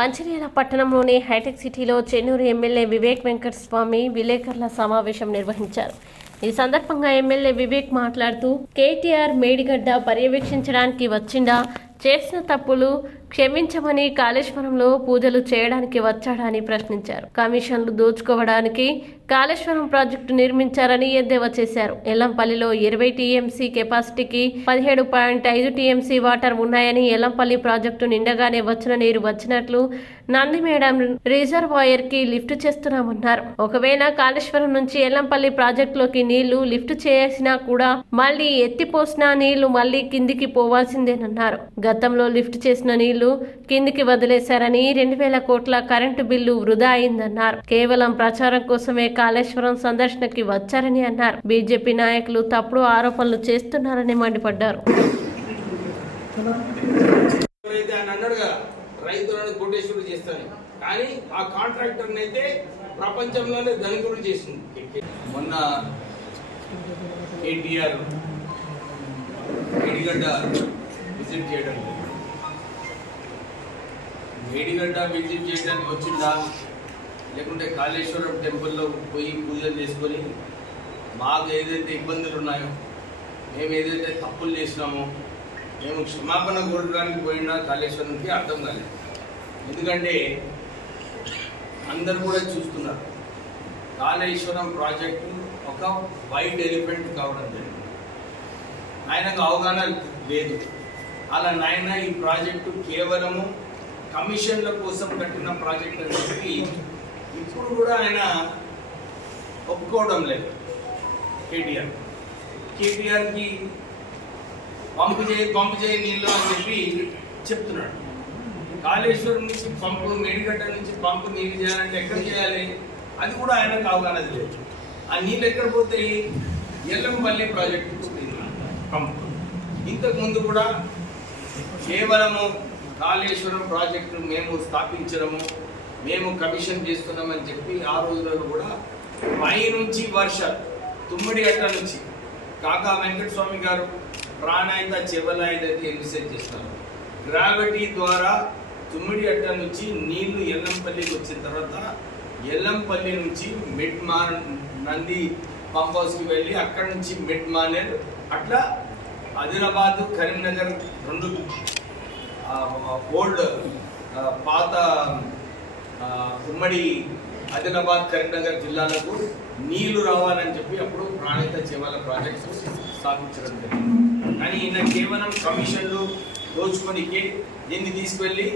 మంచిర్యాల పట్టణంలోని హైటెక్ సిటీలో చెన్నూరు ఎమ్మెల్యే వివేక్ వెంకటస్వామి విలేకరుల సమావేశం నిర్వహించారు. ఈ సందర్భంగా ఎమ్మెల్యే వివేక్ మాట్లాడుతూ కేటీఆర్ మేడిగడ్డ పర్యవేక్షించడానికి వచ్చిండా, చేసిన తప్పులు క్షమించమని కాళేశ్వరంలో పూజలు చేయడానికి వచ్చాడని ప్రశ్నించారు. కమిషన్లు దోచుకోవడానికి కాళేశ్వరం ప్రాజెక్టు నిర్మించారని ఎద్దేవా చేశారు. ఎల్లంపల్లిలో 20 టీఎంసీ కెపాసిటీకి 17.5 టీఎంసీ వాటర్ ఉన్నాయని, ఎల్లంపల్లి ప్రాజెక్టు నిండగానే వచ్చిన నీరు వచ్చినట్లు నందిమేడం రిజర్వాయర్ కి లిఫ్ట్ చేస్తున్నామన్నారు. ఒకవేళ కాళేశ్వరం నుంచి ఎల్లంపల్లి ప్రాజెక్టులోకి నీళ్లు లిఫ్ట్ చేసినా కూడా మళ్లీ ఎత్తిపోసిన నీళ్లు మళ్లీ కిందికి పోవాల్సిందేనన్నారు. గతంలో లిఫ్ట్ చేసిన నీళ్లు కిందికి వదిలేశారని 2000 కోట్ల కరెంటు బిల్లు వృధా అయిందన్నారు. కేవలం ప్రచారం కోసమే కాళేశ్వరం సందర్శనకి వచ్చారని అన్నారు. బీజేపీ నాయకులు తప్పుడు ఆరోపణలు చేస్తున్నారని మండిపడ్డారు. రైతులను కోటేశ్వరుడు చేస్తాను కానీ ఆ కాంట్రాక్టర్ అయితే ప్రపంచంలోనే ధనికుడు చేసింది. మొన్న కేటీఆర్ మేడిగడ్డ విజిట్ చేయడానికి వచ్చిందా, లేకుంటే కాళేశ్వరం టెంపుల్లో పోయి పూజలు చేసుకొని మాకు ఏదైతే ఇబ్బందులు ఉన్నాయో, మేము ఏదైతే తప్పులు చేసినామో మేము క్షమాపణ కోరడానికి పోయినా కాళేశ్వరంకి అర్థం కాలేదు. ఎందుకంటే అందరూ కూడా చూస్తున్నారు, కాళేశ్వరం ప్రాజెక్టు ఒక వైట్ ఎలిఫెంట్ కావడం జరిగింది. ఆయనకు అవగాహన లేదు. అలా నాయన ఈ ప్రాజెక్టు కేవలము కమిషన్ల కోసం కట్టిన ప్రాజెక్ట్ అని చెప్పి ఇప్పుడు కూడా ఆయన ఒప్పుకోవడం లేదు. కేటీఆర్కి పంపు చేయి నీళ్ళు అని చెప్పి చెప్తున్నాడు. కాళేశ్వరం నుంచి పంపు, మేడిగడ్డ నుంచి పంపు నీళ్ళు చేయాలంటే ఎక్కడ చేయాలి, అది కూడా ఆయనకు అవగాహన లేదు. ఆ నీళ్ళు ఎక్కడ పోతాయి, ఎల్లంపల్లి ప్రాజెక్టు పంపు. ఇంతకుముందు కూడా కేవలము కాళేశ్వరం ప్రాజెక్టు మేము స్థాపించడము, మేము కమిషన్ చేస్తున్నామని చెప్పి ఆ రోజులలో కూడా పైనుంచి వర్షాలు తుమ్మడి అట్ట నుంచి కాకా వెంకటస్వామి గారు ప్రాణాయిత చెవలాయిదైతే ఎన్నిసేట్ చేస్తారు. గ్రావిటీ ద్వారా తుమ్మిడి అట్ట నుంచి నీళ్లు ఎల్లంపల్లికి వచ్చిన తర్వాత ఎల్లంపల్లి నుంచి మిడ్ నంది పంప్ హౌస్కి వెళ్ళి అక్కడ నుంచి మిడ్ మానేర్ అట్లా ఆదిలాబాద్ కరీంనగర్ 2 ఓల్డ్ పాత ఉమ్మడి ఆదిలాబాద్ కరీంనగర్ జిల్లాలకు నీళ్లు రావాలని చెప్పి అప్పుడు ప్రాణిత చేవల ప్రాజెక్ట్ స్థాపించడం జరిగింది. కానీ ఈయన కేవలం కమిషన్లు దోచుకొనికి దీన్ని తీసుకువెళ్ళి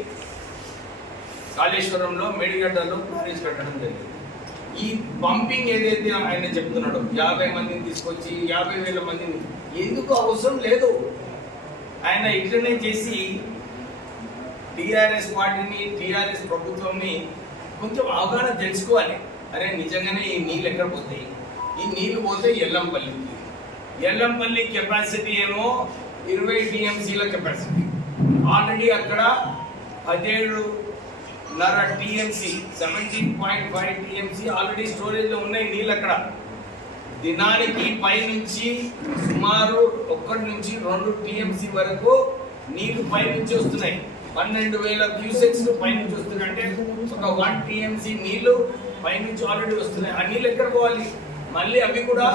కాళేశ్వరంలో మేడిగడ్డలో బ్యారేజ్ కట్టడం జరిగింది. ఈ పంపింగ్ ఏదైతే ఆయన చెప్తున్నాడో 50 మందిని తీసుకొచ్చి 50,000 మందిని ఎందుకు అవసరం లేదు. ఆయన ఇట్లనే చేసి టీఆర్ఎస్ పార్టీని, టీఆర్ఎస్ ప్రభుత్వంని కొంచెం అవగాహన తెలుసుకోవాలి. అరే నిజంగానే ఈ నీళ్ళు ఎక్కడ పోతాయి, ఈ నీళ్ళు పోతే ఎల్లంపల్లి కెపాసిటీ ఏమో 20 టీఎంసీల కెపాసిటీ. ఆల్రెడీ అక్కడ 17.5 టీఎంసీ 17.5 టీఎంసీ ఆల్రెడీ స్టోరేజ్లో ఉన్నాయి నీళ్ళు. అక్కడ దినానికి పైనుంచి సుమారు 1 నుంచి 2 టీఎంసీ వరకు నీళ్లు పైనుంచి వస్తున్నాయి. 12,000 క్యూసెక్స్ పైనుంచి వస్తున్నాయి. అంటే ఒక 1 టీఎంసీ నీళ్లు పైనుంచి ఆల్రెడీ వస్తున్నాయి. ఆ నీళ్ళు ఎక్కడ పోవాలి, మళ్ళీ అవి కూడా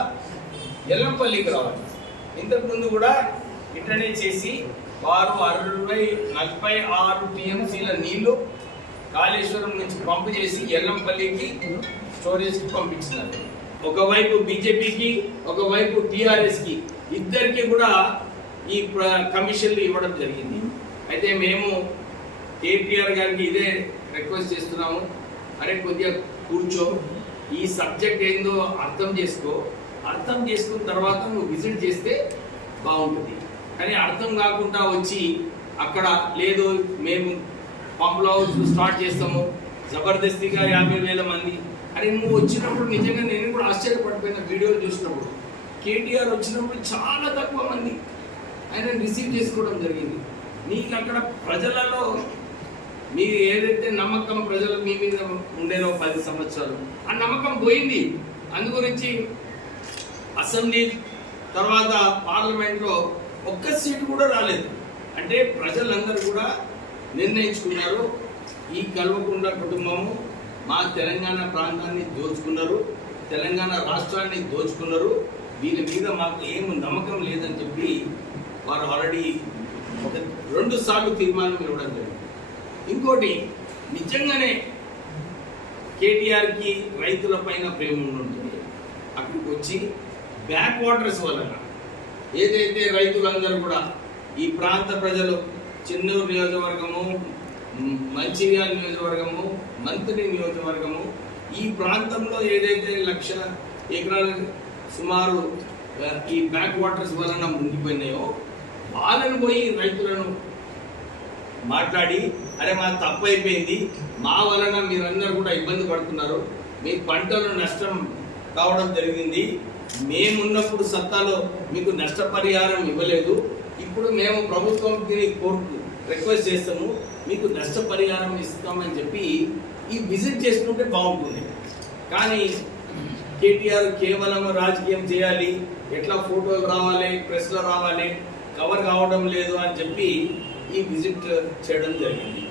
ఎల్లంపల్లికి రావాలి. ఇంతకుముందు కూడా ఇట్లనే చేసి వారు 46 టీఎంసీల నీళ్లు కాళేశ్వరం నుంచి పంపు చేసి ఎల్లంపల్లికి స్టోరేజ్కి పంపించినారు. ఒకవైపు బీజేపీకి, ఒకవైపు టీఆర్ఎస్కి, ఇద్దరికి కూడా ఈ కమిషన్లు ఇవ్వడం జరిగింది. అయితే మేము కేటీఆర్ గారికి ఇదే రిక్వెస్ట్ చేస్తున్నాము, అరే కొద్దిగా కూర్చో, ఈ సబ్జెక్ట్ ఏందో అర్థం చేసుకున్న తర్వాత నువ్వు విజిట్ చేస్తే బాగుంటుంది. కానీ అర్థం కాకుండా వచ్చి అక్కడ లేదు మేము పంప్ హౌస్ స్టార్ట్ చేస్తాము జబర్దస్తిగా 50,000 మంది. అరే నువ్వు వచ్చినప్పుడు నిజంగా నేను కూడా ఆశ్చర్యపడిపోయిన వీడియోలు చూసినప్పుడు. కేటీఆర్ వచ్చినప్పుడు చాలా తక్కువ మంది ఆయన రిసీవ్ చేసుకోవడం జరిగింది. నీకు అక్కడ ప్రజలలో మీ ఏదైతే నమ్మకం ప్రజలు మీ మీద ఉండేనో 10 సంవత్సరాలు, ఆ నమ్మకం పోయింది. అందుగురించి అసెంబ్లీ తర్వాత పార్లమెంట్లో ఒక్క సీటు కూడా రాలేదు. అంటే ప్రజలందరూ కూడా నిర్ణయించుకున్నారు ఈ కల్వకుంట్ల కుటుంబము మా తెలంగాణ ప్రాంతాన్ని దోచుకున్నారు, తెలంగాణ రాష్ట్రాన్ని దోచుకున్నారు. వీళ్ళ మీద మాకు ఏం నమ్మకం లేదని చెప్పి వారు ఆల్రెడీ 2 సార్లు తీర్మానం ఇవ్వడం జరిగింది. ఇంకోటి, నిజంగానే కేటీఆర్కి రైతుల పైన ప్రేమ ఉంటుంది, అక్కడికి వచ్చి బ్యాక్ వాటర్స్ వలన ఏదైతే రైతులందరూ కూడా ఈ ప్రాంత ప్రజలు చెన్నూరు నియోజకవర్గము, మంచిర్యాల నియోజకవర్గము, మంత్రి నియోజకవర్గము, ఈ ప్రాంతంలో ఏదైతే 1,00,000 ఎకరాలు సుమారు ఈ బ్యాక్ వాటర్స్ వలన మునిగిపోయినాయో వాళ్ళను పోయి రైతులను మాట్లాడి, అరే మా తప్పు అయిపోయింది, మా వలన మీరందరూ కూడా ఇబ్బంది పడుతున్నారు, మీ పంటలు నష్టం కావడం జరిగింది, మేమున్నప్పుడు సత్తాలో మీకు నష్టపరిహారం ఇవ్వలేదు, ఇప్పుడు మేము ప్రభుత్వంకి కోర్టు రిక్వెస్ట్ చేస్తాము, మీకు నష్టపరిహారం ఇస్తామని చెప్పి ఈ విజిట్ చేసుకుంటే బాగుంటుంది. కానీ కేటీఆర్ కేవలం రాజకీయం చేయాలి, ఎట్లా ఫోటోలు రావాలి, ప్రెస్లో రావాలి, కవర్ కావడం లేదు అని చెప్పి ఈ విజిట్ చేయడం జరిగింది.